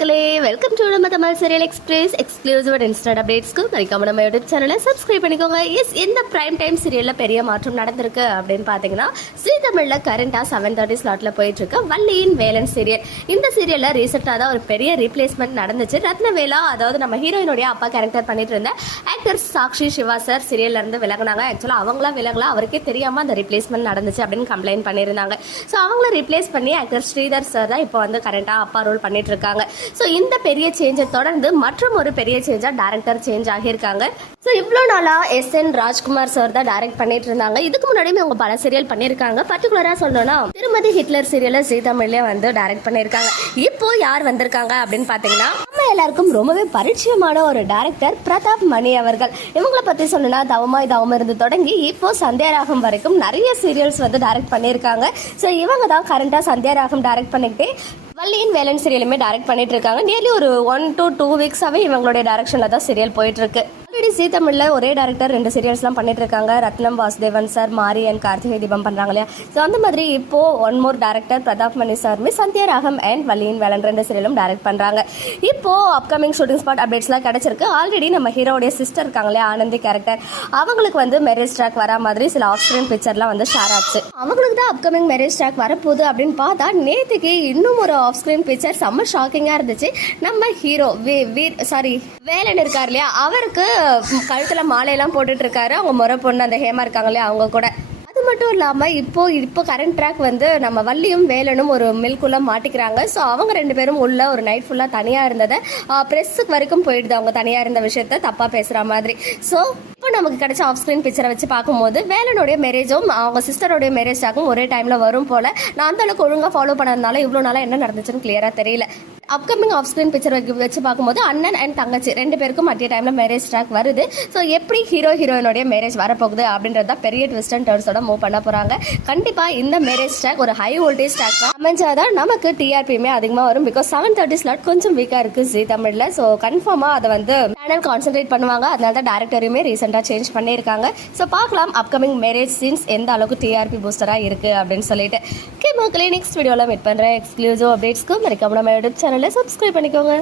மக்களே welcome to நம்ம Tamil serial express exclusive and instant அப்டேட்ஸ்க்கு மறைக்காம நம்ம யூடியூப் சேனலை சப்ஸ்கிரைப் பண்ணிக்கோங்க. எஸ் இந்த பிரைம் டைம் சீரியலில் பெரிய மாற்றம் நடந்திருக்கு அப்படின்னு பார்த்தீங்கன்னா ஸ்ரீ தமிழில் கரண்டாக செவன் தேர்ட்டி ஸ்லாட்டில் போயிட்டுருக்கு வள்ளியின் வேலன் சீரியல் இந்த சீரியலில் ரீசெண்டாக தான் ஒரு பெரிய ரீப்ளேஸ்மெண்ட் நடந்துச்சு. ரத்னவேலா அதாவது நம்ம ஹீரோயினுடைய அப்பா கேரக்டர் பண்ணிட்டு இருந்த ஆக்டர் சாக்ஷி சிவா சார் சீரியல்ல இருந்து விலகினாங்க. ஆக்சுவலாக அவங்களாம் விலகலாம் அவருக்கே தெரியாமல் அந்த ரீப்ளேஸ்மெண்ட் நடந்துச்சு அப்படின்னு கம்ப்ளைண்ட் பண்ணியிருந்தாங்க. ஸோ அவங்கள ரீப்ளேஸ் பண்ணி ஆக்டர் ஸ்ரீதர் சார் தான் இப்போ வந்து கரண்டாக அப்பா ரோல் பண்ணிட்டு இருக்காங்க. ஸோ இந்த பெரிய சேஞ்சை தொடர்ந்து மற்றும் ஒரு பெரிய சேஞ்சாக டேரக்டர் சேஞ்ச் ஆகியிருக்காங்க. ஸோ இவ்வளோ நாளாக எஸ் என் ராஜ்குமார் சார் தான் டைரக்ட் பண்ணிட்டு இருந்தாங்க. இதுக்கு முன்னாடியுமே அவங்க பல சீரியல் பண்ணியிருக்காங்க. பர்டிகுலராக சொல்லணும்னா திருமதி ஹிட்லர் சீரியலை ஜீ தமிழ்லேயே வந்து டைரக்ட் பண்ணியிருக்காங்க. இப்போ யார் வந்திருக்காங்க அப்படின்னு பார்த்தீங்கன்னா நம்ம எல்லாருக்கும் ரொம்பவே பரிச்சயமான ஒரு டேரக்டர் பிரதாப் மணி அவர்கள். இவங்களை பற்றி சொல்லணும்னா தவமாய் தவம் இருந்து தொடங்கி இப்போ சந்தியாராகம் வரைக்கும் நிறைய சீரியல்ஸ் வந்து டைரக்ட் பண்ணியிருக்காங்க. ஸோ இவங்க தான் கரண்டாக சந்தியாராகம் டைரக்ட் பண்ணிக்கிட்டே வள்ளியின் வேலன் சீரியலுமே டைரக்ட் பண்ணிட்டு இருக்காங்க. நியர்லி ஒரு ஒன் டு டூ வீக்ஸாவே இவங்களுடைய டைரக்ஷன்ல தான் சீரியல் போயிட்டு இருக்கு. ஆல்ரெடி ஜீ தமிழில் ஒரே டேரக்டர் ரெண்டு சீரியல்ஸ்லாம் பண்ணிட்டு இருக்காங்க. ரத்னம் வாசுதேவன் சார் மாரி அண்ட் கார்த்திகை தீபம் பண்ணுறாங்க இல்லையா? ஸோ அந்த மாதிரி இப்போ one more director Prathap Mani சாருமே Sandhya Raagam and வலியின் Velan ரெண்டு சீரியலும் டைரக்ட் பண்ணுறாங்க இப்போ அப்கமிங் ஷூட்டிங் ஸ்பாட் அப்டேட்ஸ்லாம் கிடைச்சிருக்கு. ஆல்ரெடி நம்ம ஹீரோடைய சிஸ்டர் இருக்காங்க இல்லையா ஆனந்தி கேரக்டர் அவங்களுக்கு வந்து மேரேஜ் ட்ராக் வரா மாதிரி சில ஆஃப் ஸ்க்ரீன் பிக்சர்லாம் வந்து ஷேர் ஆச்சு. அவங்களுக்கு தான் அப்கமிங் மேரேஜ் ட்ராக் வரப்போகுது அப்படின்னு பார்த்தா நேற்றுக்கு இன்னும் ஒரு ஆஃப் ஸ்க்ரீன் பிக்சர் செம்ம ஷாக்கிங்காக இருந்துச்சு. நம்ம ஹீரோ வீர் சாரி வேலன் இருக்கார் இல்லையா அவருக்கு கழுத்தில் மாலையெல்லாம் போட்டுட்டு இருக்காரு அவங்க முறை பொண்ணு அந்த ஹேமா இருக்காங்க இல்லையா அவங்க கூட. அது மட்டும் இல்லாமல் இப்போ இப்போ கரண்ட் ட்ராக் வந்து நம்ம வள்ளியும் வேலனும் ஒரு மில்குள்ள மாட்டிக்கிறாங்க. ஸோ அவங்க ரெண்டு பேரும் உள்ள ஒரு நைட் ஃபுல்லாக தனியாக இருந்ததை ப்ரெஸ்ஸுக்கு வரைக்கும் போயிடுது. அவங்க தனியாக இருந்த விஷயத்த தப்பாக பேசுகிற மாதிரி. ஸோ இப்போ நமக்கு கிடைச்ச ஆஃப் ஸ்க்ரீன் பிக்சரை வச்சு பார்க்கும்போது வேலனுடைய மேரேஜும் அவங்க சிஸ்டருடைய மேரேஜ் ஆகும் ஒரே டைமில் வரும் போல். நான் அந்த அளவுக்கு ஒழுங்காக ஃபாலோ பண்ணதுனால இவ்வளோ நாளாக என்ன நடந்துச்சுன்னு கிளியராக தெரியல. அப்கமிங் ஆஃப் ஸ்க்ரீன் பிக்சர் வச்சு பார்க்கும்போது அண்ணன் அண்ட் தங்கச்சி ரெண்டு பேருக்கும் மத்திய டைமில் மேரேஜ் ட்ராக் வருது. ஸோ எப்படி ஹீரோ ஹீரோயினுடைய மேரேஜ் வரப்போகுது அப்படின்றது தான் பெரிய ட்விஸ்ட் அண்ட் டர்ன்ஸோட மூவ் பண்ண போகிறாங்க கண்டிப்பாக இந்த மேரேஜ் ட்ராக் ஒரு ஹை வோல்டேஜ் ட்ராக் தான். அமைஞ்சாதான் நமக்கு டிஆர்பியுமே அதிகமாக வரும் பிகாஸ் செவன் தேர்ட்டி ஸ்லாட் கொஞ்சம் வீக்காக இருக்குது ஜி தமிழில். ஸோ கன்ஃபார்மாக அதை வந்து சேனல் கான்சென்ட்ரேட் பண்ணுவாங்க. அதனால தான் டேரக்டரையுமே ரீசெண்டாக சேஞ்ச் பண்ணியிருக்காங்க. ஸோ பார்க்கலாம் அப்கமிங் மேரேஜ் சீன்ஸ் எந்த அளவுக்கு டிஆர்பி பூஸ்டராக இருக்குது அப்படின்னு சொல்லிட்டு. ஓகே மக்களே நெக்ஸ்ட் வீடியோவில் மீட் பண்ணுறேன் எக்ஸ்க்ளூசிவ் அப்டேட்ஸ்க்கு மறக்காம நம்ம யூடியூப் சேனலை சப்ஸ்கிரைப் பண்ணிக்கோங்க.